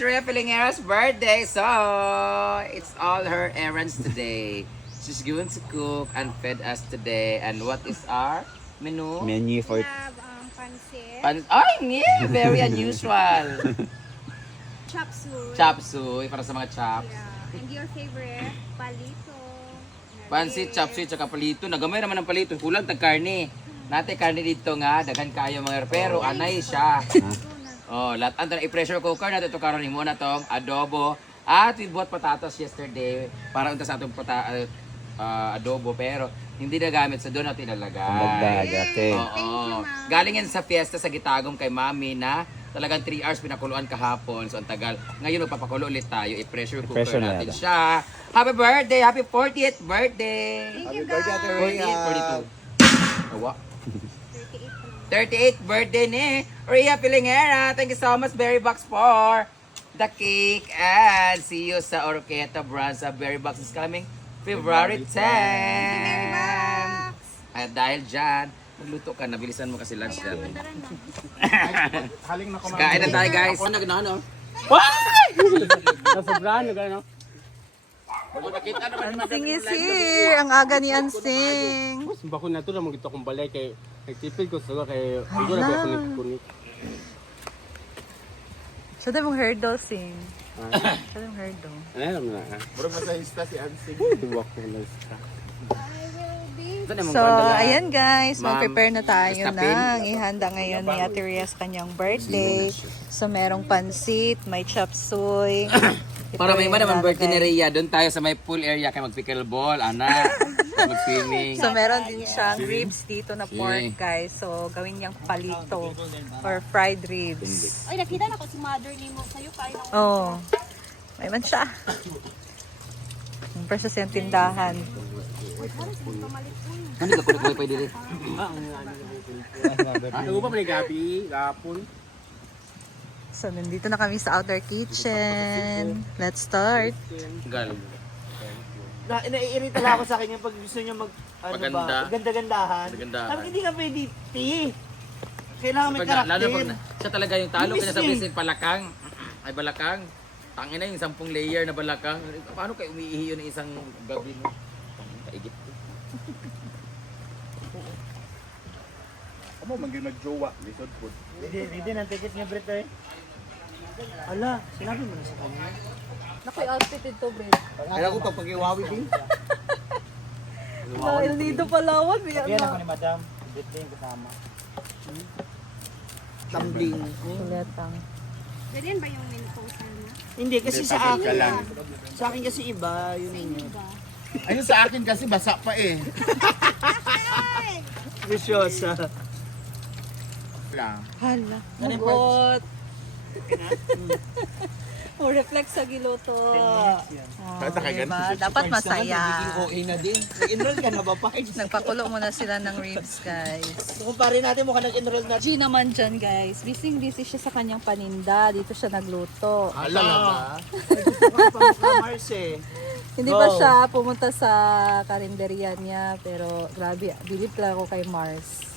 it's Rhea Pilingera's birthday, so it's all her errands today. She's going to cook and feed us today. And what is our menu? Menu for We have pancit, Ay, yeah, very unusual. chop suey. Chop suey para sa mga chops. Yeah. And your favorite, palito. Pansit, chop suey, tsaka palito. Nagamay naman ng palito. Kulang tag karne. Nate karne dito nga, daghan kayo mga pero anay siya. Oh, lahat ang i-pressure cooker natin ito karon mo na tong adobo. At we bought potatoes yesterday para unta sa atong adobo pero hindi na gamit sa doon natin ilalagay. okay. Oo. Galing yan sa fiesta sa Gitagom kay Mami na talagang 3 hours pinakuluan kahapon. So ang tagal. Ngayon magpapakulo ulit tayo. I-pressure cooker I-pressure natin natin. siya. Happy birthday! Happy 40th birthday! Thank you, birthday, guys. 48, 42. Awa. 38 pa lang. 38th birthday ni Rhea Pilingera. Thank you so much, Berry Box, for the cake. And see you sa Orqueta Branza. Berry Box is coming February 10. At dahil dyan, magluto ka. Nabilisan mo kasi lunch dyan. Haling na kumain. Kain na tayo, guys. Ako nagano. Nasobrahan na gano'n. Ansing is here. Ang aga ni Ansing. Simba ko na ito na mag-ito akong balay kay nagtipid ko sa kay Igo na ba ako nagkunit. Siya daw mong hair doll, Sing. Siya daw mong hair doll. Ano alam na ha? Murag masahista si Ansing. Tuwak ko na sa. So, ayan guys, Ma'am, mag-prepare na tayo stopin. ng ihanda ngayon ni Ate Rhea sa kanyang birthday. So, merong pansit, may chop suey. Para may Ito iba yung naman birthday ni lalagay. Rhea, doon tayo sa may pool area kay mag-pickleball, anak. Mag-swimming. So, meron din siyang ribs dito na pork, guys. So, gawin niyang palito or fried ribs. Ay, nakita na ko si mother ni mo sa'yo. Kain ako. Oh, may man siya. Yung precious yung tindahan. Ano ka kulit mo pwede rin? Ano ba man gabi, gapon? So, nandito na kami sa outer kitchen. Let's start. Gal. Naiirita lang ako sa kanya pag gusto niya mag ano Maganda. ba, ganda-gandahan. Magandahan. Sabi hindi ka pwede ti. Kailangan may Lalo pag karakter. siya talaga yung talo Miss kaya sa niya. bisin palakang. Ay balakang. Tangin na yung 10 layer na balakang. Paano kayo umiihi yun ng isang gabi mo? Kaigit. Amo man gyud nagjowa, lisod pud. Hindi nang ticket niya Brito eh. Ala, sinabi mo na sa kanya. Nakoy outfit ito, babe. Kaya ko pag pag-iwawi din. El Nido Palawan. Yan ako ni Madam. Dito yung kasama. Tumbling. Kuletang. Ganyan ba yung mini-poster na? Hindi kasi sa Tapos ka akin. lang. Sa akin kasi iba yun yun. Ayun sa akin kasi basa pa eh. Preciosa. Lang. Hala. Mugot. O, reflex sa giloto. Basta ka ganun. Dapat masaya. OA na din. Nag-enroll ka na ba pa? Nagpakulo muna sila ng ribs, guys. Kumpare natin mukha nag-enroll na. G naman dyan, guys. Busy siya sa kanyang paninda. Dito siya nagluto. Alam na ba? Pamukha Mars eh. Hindi pa siya pumunta sa karinderya niya. Pero grabe, bilib lang ako kay Mars.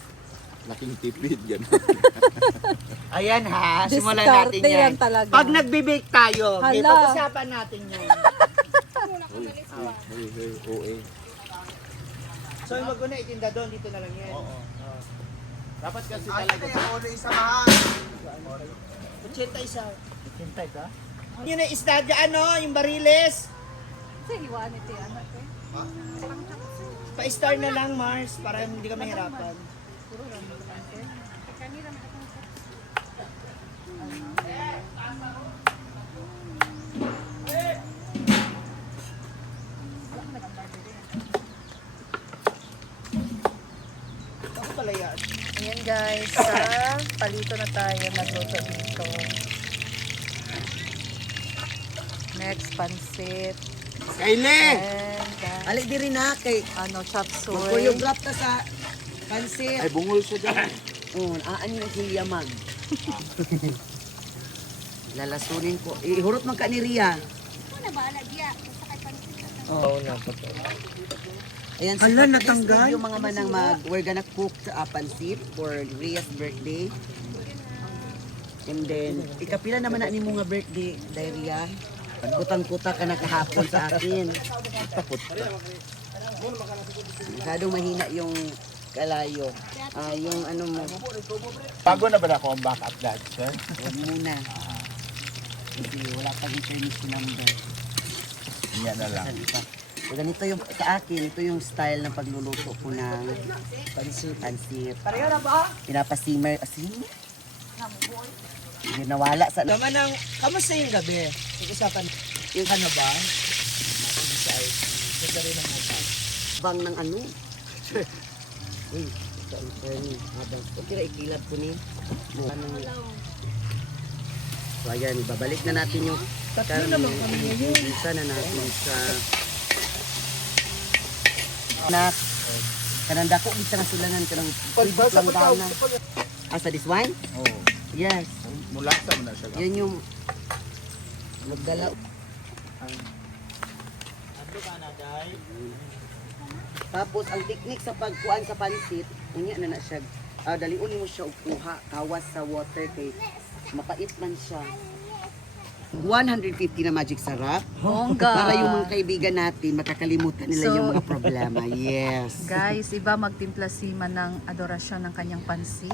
Laking tipid yan. Ayan ha, simulan Diskarte natin yan. yan talaga. Pag nagbe-bake tayo, okay, Hala. pag-usapan natin yan. OA. So yung mag-una itinda doon, dito na lang yan. Oo. Dapat kasi talaga. Kutsenta isa. Kutsenta ka? Yun ang isda dyan, ano, yung bariles. Sa hiwaan ito yan. Pa-star na lang, Mars, para hindi ka mahirapan. Ako pala yan. Ayan guys, sa palito na tayo nagluto dito. Next, pansit. Kaile! And Ali diri na kay ano, chop suey. choreograph ta sa pansit. Ay bungol siya dyan. Aan yung hilyamag. Lalasunin ko. Ihurot man ka ni Ria. Ako na ba? Lagya. Basta kay pancit. Oo, Ayan, hala, natanggal. Yung mga manang we're gonna cook pansit for Ria's birthday. And then, ikapila naman na ni mo nga birthday, diarrhea. Kutang-kuta ka na kahapon sa akin. Masyadong mahina yung kalayo. Yung ano mo, Bago na ba na ako ang backup dancer? huwag muna. Kasi wala pang intermission number. Yan na lang. So, ganito yung, sa akin, ito yung style ng pagluluto ko ng pansit. Pinapasimmer, asin? Hindi nawala sa... Naman ang, kamusta yung gabi? Pag-usapan, yung ano ba? Decide. Ganda rin ang mata. Bang ng ano? Uy, sa internet. Okay na ikilat ko ni. So ayan, babalik na natin yung Tatlo naman kami ngayon. Isa na natin sa... Nak, kananda ko, bisa na silangan ka ng pulbos lang gana. Asa this wine? Oo. Yes. Mula sa mo na siya. Yan yung magdala. Tapos ang technique sa pagkuan sa pansit, unya na siya. Daliun mo siya ukuha, kawas sa water kay mapait man siya. 150 na magic sarap. Bongga. Para yung mga kaibigan natin, makakalimutan nila So- yung mga problema. Yes. Guys, iba magtimpla si Manang adorasyon ng kanyang pansit.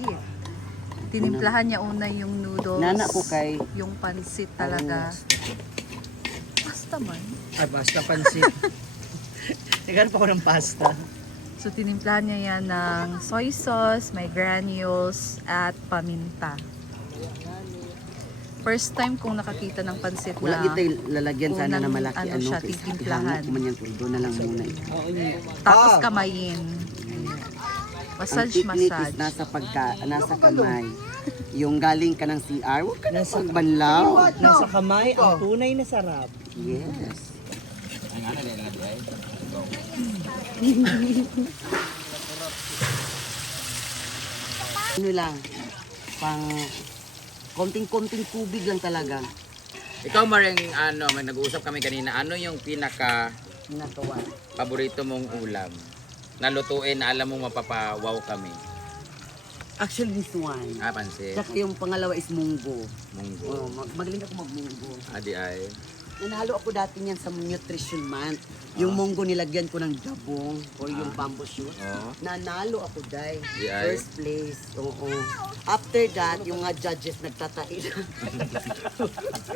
Tinimplahan niya una yung noodles. Nana ko kay... Yung pansit talaga. Basta man. Ay, basta pansit. Naghanap ako ng pasta. So, tinimplahan niya yan ng soy sauce, may granules, at paminta. First time kong nakakita ng pansit Wala na kita lalagyan sana na unang, malaki. ano siya, kasi titimplahan. ihanap ko man yan. Tuldo na lang muna. tapos kamayin. Ang Massage, technique is massage. nasa kamay. Yung galing ka ng CR, huwag ka na pagbanlaw. Nasa kamay, ang tunay na sarap. Yes. Ang ano din na ay. Ano lang, pang konting-konting tubig lang talaga. Ikaw Maring, ano, may nag-uusap kami kanina, ano yung pinaka Natawa. paborito mong ulam? Nalutuin na alam mo mapapawaw kami. Actually, this one. Pansit, Tsaka yung pangalawa is munggo. munggo, Oh, magaling ako magmunggo. adi ay. Nanalo ako dati niyan sa Nutrition Month. Yung munggo nilagyan ko ng jabong or yung bamboo shoot. Oo. Nanalo ako dahil Di ay. first place. Oo. After that, yung mga judges nagtatain.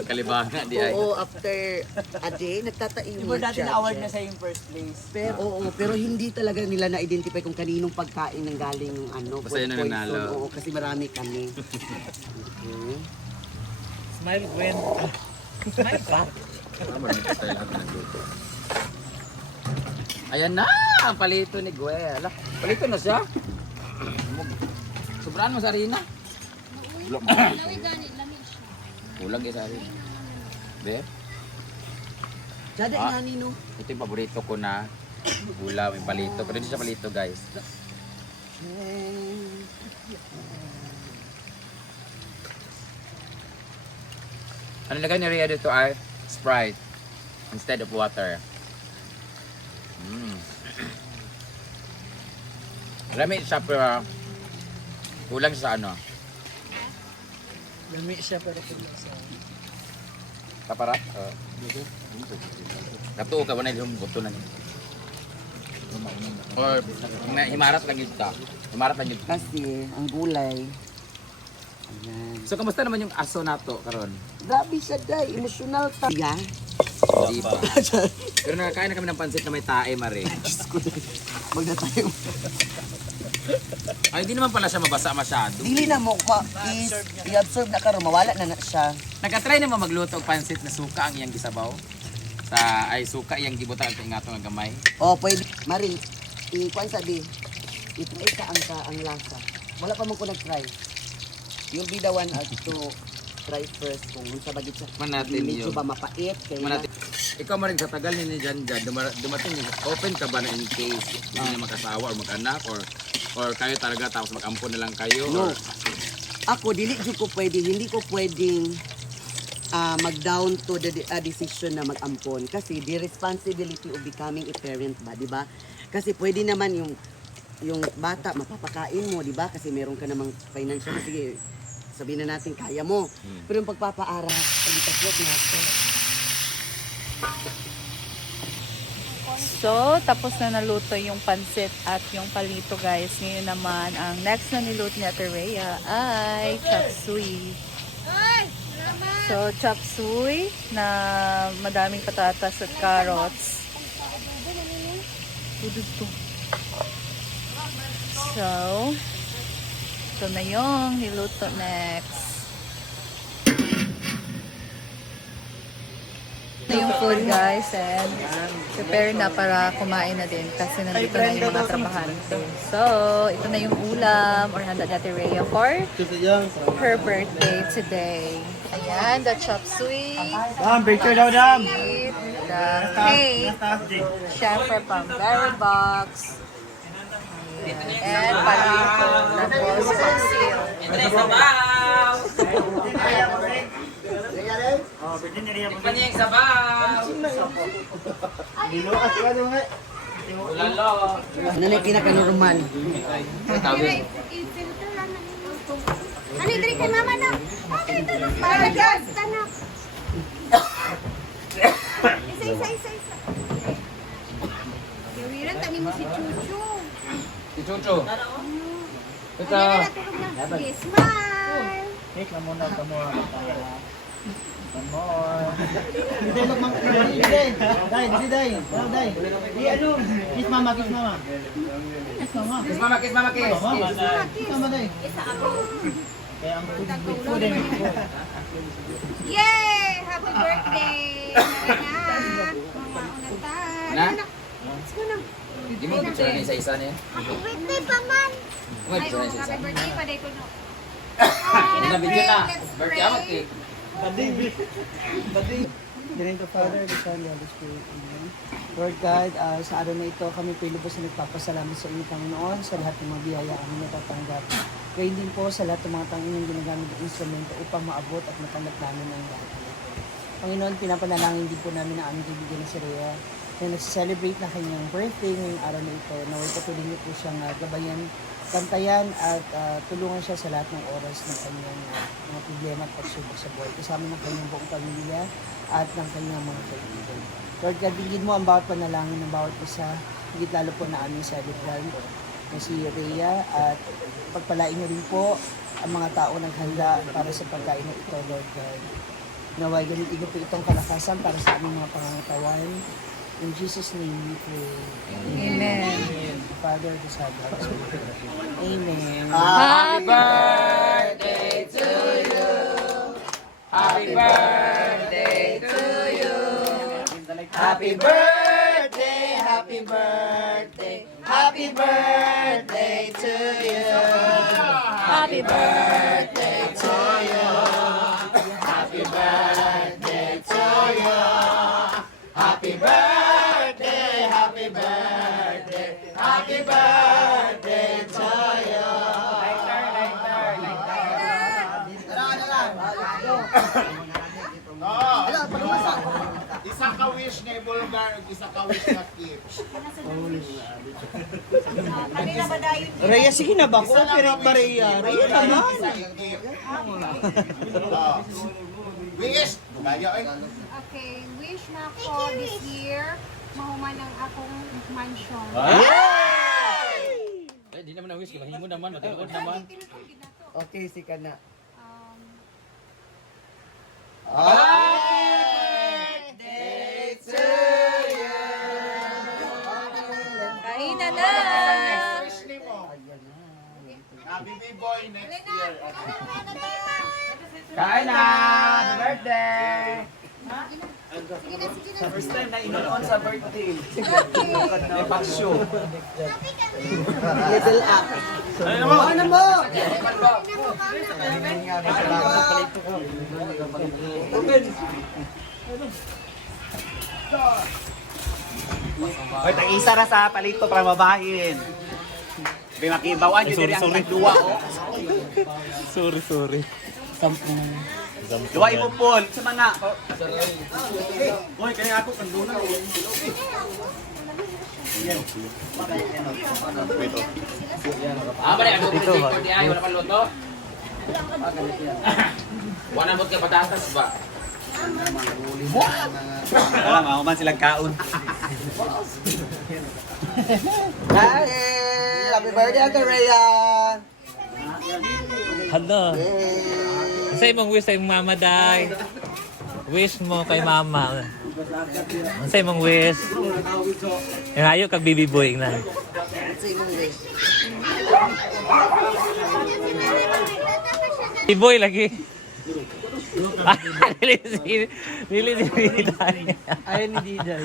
Kalibangan, di ay. Oo, after a day, nagtatain yung Iba mga natin award na judges. sa yung first place. Pero, oo, pero hindi talaga nila na-identify kung kaninong pagkain ng galing yung ano. Basta yun ang food nanalo. poison. Oo, kasi marami kami. Okay. Smile, Gwen. Smile pa. Tama rin tayo lahat na nagluto. Ayan na! Ang palito ni Gwe. Ala, palito na siya. Sobraan mo sa harina. Laway gani, lamig siya. Kulang eh sa harina. Be, Dada Ah. nga nino. ito yung paborito ko na ulam, yung palito. Pero hindi siya palito guys. Ano lagay ni Rhea dito ay Sprite instead of water. Rami siya pero kulang siya sa ano, Lami siya pero kumasa. kaparat. Katuo ka ba na yung buto na niya? Or himarat lang yun ta. Himarat lang yun. Kasi, ang gulay. Ayan. So kamusta naman yung aso nato karon? Grabe siya, day. Emotional ta. Yeah. Di ba? Pero nakakain na kami ng pansit na may tae, Mare. Wag na tayo. Ay, hindi naman pala siya mabasa masyado. Dili na mo, i-absorb na karon mawala na siya. Nagka-try naman magluto og pansit na suka ang iyang gisabaw. Suka iyang gibutang ang ingatong nga gamay. Oh, pwede. Maring, i-kuan sabi. I-try ka ang lasa. Wala pa mo ko nag-try. You'll be the one to try first kung sa bagit siya. Man natin Medyo yun. ba mapait? Kaya Man natin. Ikaw Maring sa tagal ni Janjan, dumating open ka ba na in case hindi na makasawa or mag-anak or kayo talaga tapos mag-ampon na lang kayo No. or Ako, dili jud ko pwede, hindi ko pwedeng mag-down to the decision na mag-ampon. Kasi the responsibility of becoming a parent ba, di ba? Kasi pwede naman yung bata, mapapakain mo, di ba? Kasi meron ka namang financial, sige, sabihin na natin kaya mo. Pero yung pagpapaaral, pagitagot na ako. So, tapos na naluto yung pansit at yung palito guys. Ngayon naman, ang next na niluto ni Ate Rhea ay chop suey. So, chop suey na madaming patatas at carrots. So, ito na yung niluto next. Ito yung food guys and prepare na para kumain na din kasi nandito na yung mga trabahante. So, ito na yung ulam or handa ni Ate Rhea for her birthday today. Ayan, the chop suey. Picture daw, Dam. The cake. Syempre from Gary Box. And palito. Tapos pansit. Tikman niya yung sabaw. Ulalo. Ano na yung pinaka-normal? Tawin. I-filter lang na nito. Ano diri kay mama na? Okay, tanak. Para dyan. Tanak. Isa. Gawiran, tani mo si Chuchu. Si Chucho. Ito. Ano na tulog na? Sige, smile. Take lang muna ito mo. One more. Kiss mama. Kiss mama, kiss mama, kiss. Kaya ang food din. Yay! Happy birthday! Mama, unatan. Na? Let's go na. Hindi mo picture na isa-isa niya. Happy birthday pa man! May Ay, picture na oh, isa-isa. happy birthday pa day ko no. Hindi na video na. Let's Birthday amat pray. eh. Dinig to Father, the Son, the Holy Spirit. Amen. Lord God, sa araw na ito, kami po lubos na nagpapasalamat sa inyo, Panginoon, sa lahat ng mga biyaya kami natatanggap. Gayun din po sa lahat ng mga Panginoon ginagamit ng instrumento upang maabot at matanggap namin ang lahat ng ito. Panginoon, pinapanalangin din po namin ang aming kaibigan na si Rhea na nag-celebrate na kanyang birthday ngayong araw na ito. Naway patuloy niyo po siyang gabayan, kantayan at tulungan siya sa lahat ng oras ng kanyang mga problema at pagsubok sa buhay. Kasama ng kanyang buong pamilya at ng kanyang mga kaibigan. Lord God, bigyan mo ang bawat panalangin ng bawat isa, higit lalo po na aming celebrant na si Rhea at pagpalain niyo rin po ang mga tao naghanda para sa pagkain na ito, Lord God. Naway, gamitin niyo po itong kalakasan para sa aming mga pangangatawan. In Jesus' name we pray. Amen. Father, the Son, the Holy Spirit. Amen. Happy birthday to you. Happy birthday to you. Happy birthday, happy birthday, happy birthday to you. Happy birthday To you. Happy birthday to you. Happy birthday, happy birthday, happy birthday to you. Isa ka wish nga ibulgar ug isa ka wish nga keep. Rhea, sige na ba? Cooperate ba Rhea? Rhea naman. Isa yung keep. Oh. Wish. Kaya ay. Okay, wish na ako this year mahuman ang akong mansion. Eh, di naman na-wish. Mahimo naman. Matinuod naman. Okay, sika na. Kain na na! Wish ni mo. Baby boy next year. Kain na! Happy birthday! First time na inuon sa birthday. May paksyo. Little act. Ano mo? Oy, tag-isa ra sa palito para mabahin. May makibawan yun diri ang duwa. Sorry. Duwa imo pol sa mana. Oy, kani ako kanduna. Ah, bali. Ano dito? Di ay, wala pang luto. Wala mo ka patatas ba? Alam, ako man silang kaon. Hi! Happy birthday, Ate Rhea! Hello. Sa imong wish sa imong mama, day. Wish mo kay mama. Sa imong wish. Yung ayo kag baby boy na. Baby boy lagi. Dili si Dili si. Ayun ni Diday.